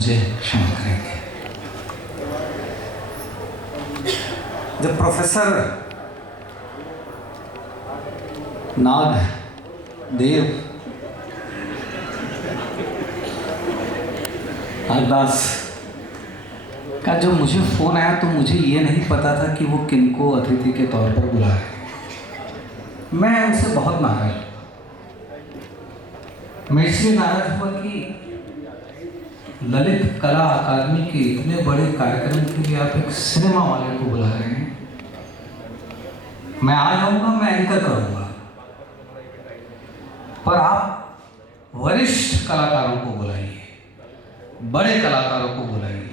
मुझे क्षमा करेंगे। जब प्रोफेसर नाग देव हरदास का जब मुझे फ़ोन आया तो मुझे ये नहीं पता था कि वो किनको अतिथि के तौर पर बुला रहे हैं। मैं उनसे बहुत नाराज हुआ। मैं इसलिए नाराज हुआ कि ललित कला अकादमी के इतने बड़े कार्यक्रम के लिए आप एक सिनेमा वाले को बुला रहे हैं। मैं आ जाऊंगा, मैं एंकर करूंगा, पर आप वरिष्ठ कलाकारों को बुलाइए, बड़े कलाकारों को बुलाइए।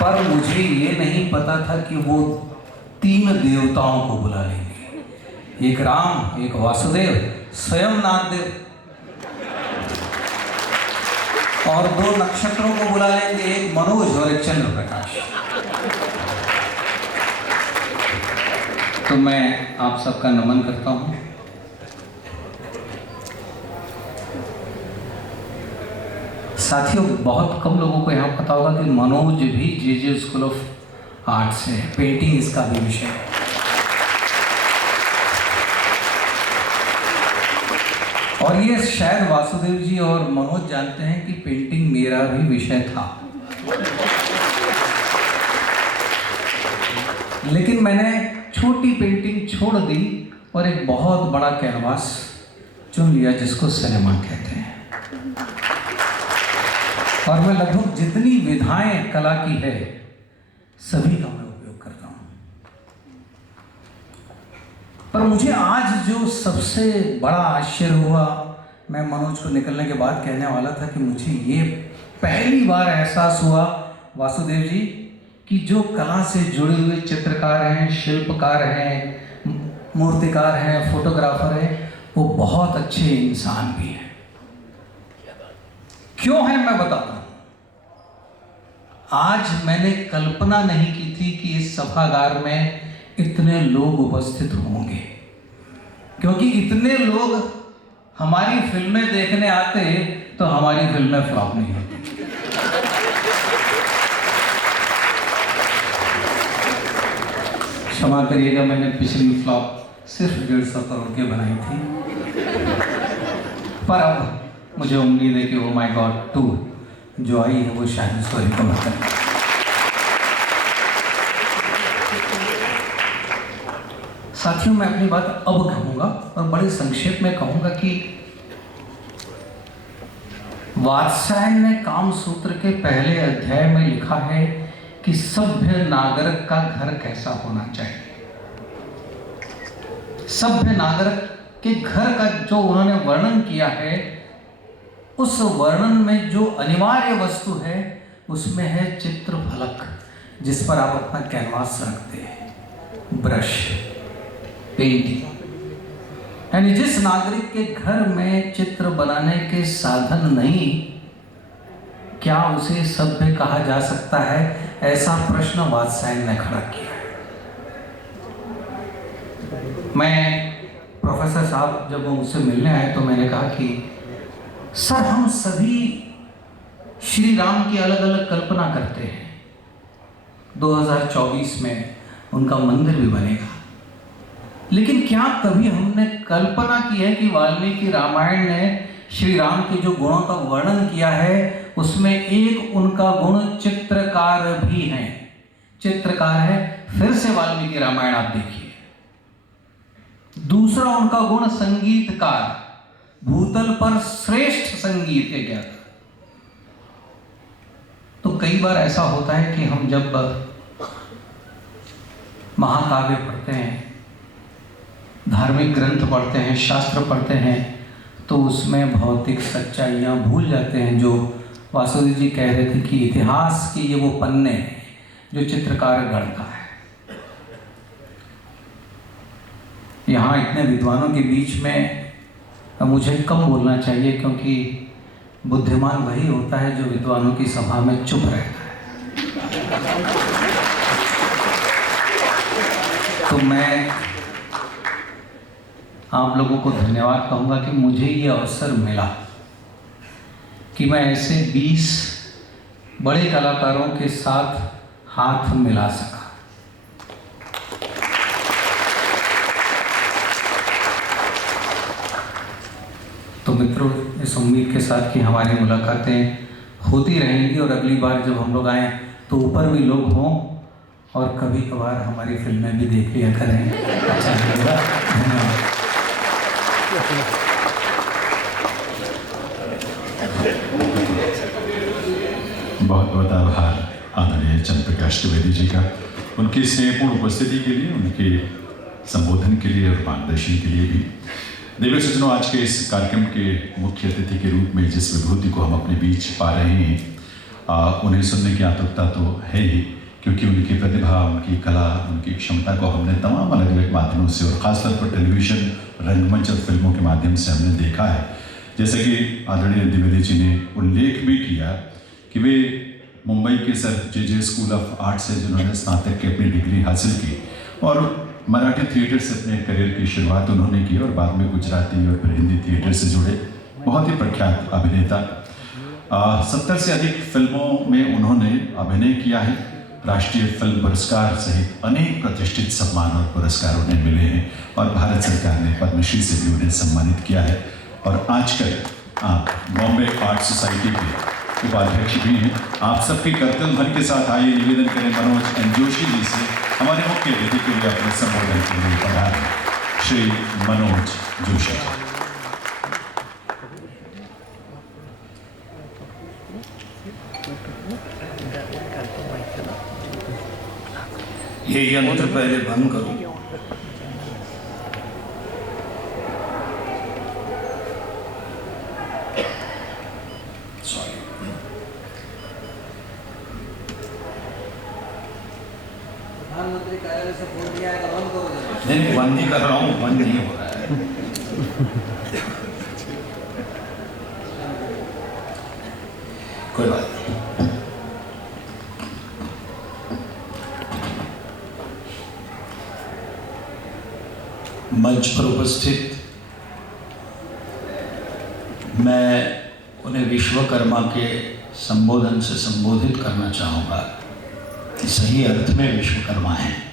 पर मुझे ये नहीं पता था कि वो 3 देवताओं को बुला लेंगे, एक राम, एक वासुदेव, स्वयं नागदेव, और 2 नक्षत्रों को बुला लेंगे, एक मनोज और एक चंद्र प्रकाश। तो मैं आप सबका नमन करता हूं। साथियों, बहुत कम लोगों को यहाँ पता होगा कि मनोज भी जे स्कूल ऑफ आर्ट से है, पेंटिंग इसका भी विषय है। और ये शायद वासुदेव जी और मनोज जानते हैं कि पेंटिंग मेरा भी विषय था, लेकिन मैंने छोटी पेंटिंग छोड़ दी और एक बहुत बड़ा कैनवास चुन लिया जिसको सिनेमा कहते हैं। और मैं लगभग जितनी विधाएं कला की है सभी का मैं उपयोग करता हूं। पर मुझे आज जो सबसे बड़ा आश्चर्य हुआ, मैं मनोज को निकलने के बाद कहने वाला था कि मुझे ये पहली बार एहसास हुआ वासुदेव जी कि जो कला से जुड़े हुए चित्रकार हैं, शिल्पकार हैं, मूर्तिकार हैं, फोटोग्राफर हैं, वो बहुत अच्छे इंसान भी हैं। क्यों है मैं बताता हूं। आज मैंने कल्पना नहीं की थी कि इस सभागार में इतने लोग उपस्थित होंगे, क्योंकि इतने लोग हमारी फिल्में देखने आते तो हमारी फिल्में फ्लॉप नहीं होती। क्षमा करिएगा, मैंने पिछली फ्लॉप सिर्फ 150 करोड़ की बनाई थी, पर अब मुझे उम्मीद है कि ओ माय गॉड 2 जो आई है वो शायद उसको रिकवर करे। साथियों, मैं अपनी बात अब कहूंगा और बड़े संक्षेप में कहूंगा कि वात्स्यायन ने कामसूत्र के पहले अध्याय में लिखा है कि सभ्य नागरिक का घर कैसा होना चाहिए। सभ्य नागरिक के घर का जो उन्होंने वर्णन किया है, उस वर्णन में जो अनिवार्य वस्तु है उसमें है चित्रफलक, जिस पर आप अपना कैनवास रखते हैं, ब्रश, पेंटिंग। यानी जिस नागरिक के घर में चित्र बनाने के साधन नहीं, क्या उसे सभ्य कहा जा सकता है? ऐसा प्रश्न वात्स्यायन ने खड़ा किया है। मैं प्रोफेसर साहब जब मुझसे मिलने आए तो मैंने कहा कि सर, हम सभी श्री राम की अलग अलग कल्पना करते हैं। 2024 में उनका मंदिर भी बनेगा, लेकिन क्या कभी हमने कल्पना की है कि वाल्मीकि रामायण ने श्री राम के जो गुणों का वर्णन किया है उसमें एक उनका गुण चित्रकार भी हैं। चित्रकार है, फिर से वाल्मीकि रामायण आप देखिए। दूसरा उनका गुण संगीतकार, भूतल पर श्रेष्ठ संगीत है क्या। तो कई बार ऐसा होता है कि हम जब महाकाव्य पढ़ते हैं, धार्मिक ग्रंथ पढ़ते हैं, शास्त्र पढ़ते हैं, तो उसमें भौतिक सच्चाइयाँ भूल जाते हैं। जो वासुदेव जी कह रहे थे कि इतिहास के ये वो पन्ने जो चित्रकार गढ़ता है। यहाँ इतने विद्वानों के बीच में मुझे कम बोलना चाहिए, क्योंकि बुद्धिमान वही होता है जो विद्वानों की सभा में चुप रहता है। तो मैं आप लोगों को धन्यवाद कहूँगा कि मुझे ये अवसर मिला कि मैं ऐसे 20 बड़े कलाकारों के साथ हाथ मिला सका। तो मित्रों, इस उम्मीद के साथ कि हमारी मुलाकातें होती रहेंगी और अगली बार जब हम लोग आएँ तो ऊपर भी लोग हों और कभी कभार हमारी फिल्में भी देख लिया करें। अच्छा लगेगा। धन्यवाद। बहुत बहुत आभार आदरणीय चंद्रप्रकाश द्विवेदी जी का, उनकी स्नेहपूर्ण उपस्थिति के लिए, उनके संबोधन के लिए और मार्गदर्शन के लिए भी। देवी सज्जनों, आज के इस कार्यक्रम के मुख्य अतिथि के रूप में जिस विभूति को हम अपने बीच पा रहे हैं, उन्हें सुनने की आतुरता तो है ही, क्योंकि उनकी प्रतिभा, उनकी कला, उनकी क्षमता को हमने तमाम अलग अलग माध्यमों से और ख़ासतौर पर टेलीविज़न, रंगमंच और फिल्मों के माध्यम से हमने देखा है। जैसे कि आदरणीय द्विवेदी जी ने उल्लेख भी किया कि वे मुंबई के sir J school of art से जिन्होंने स्नातक की अपनी डिग्री हासिल की और मराठी थिएटर से अपने करियर की शुरुआत उन्होंने की और बाद में गुजराती और फिर हिंदी थिएटर से जुड़े बहुत ही प्रख्यात अभिनेता। 70 से अधिक फिल्मों में उन्होंने अभिनय किया है। राष्ट्रीय फिल्म पुरस्कार सहित अनेक प्रतिष्ठित सम्मान और पुरस्कार उन्हें मिले हैं और भारत सरकार ने पद्मश्री से भी उन्हें सम्मानित किया है। और आजकल आप बॉम्बे आर्ट सोसाइटी के उपाध्यक्ष भी हैं। आप सबके कर्तव्य भर के साथ आइए निवेदन करें मनोज एन जोशी जी से हमारे मुख्य अतिथि के लिए अपने संबोधन के लिए पधारें श्री मनोज जोशी। ये यंत्र पहले बंद करो। प्रधानमंत्री कार्यालय से फोन किया है, बंद करो। नहीं, बंद ही कर रहा हूँ, बंद नहीं हो रहा है। कोई बात नहीं। मंच पर उपस्थित मैं उन्हें विश्वकर्मा के संबोधन से संबोधित करना चाहूँगा कि सही अर्थ में विश्वकर्मा हैं।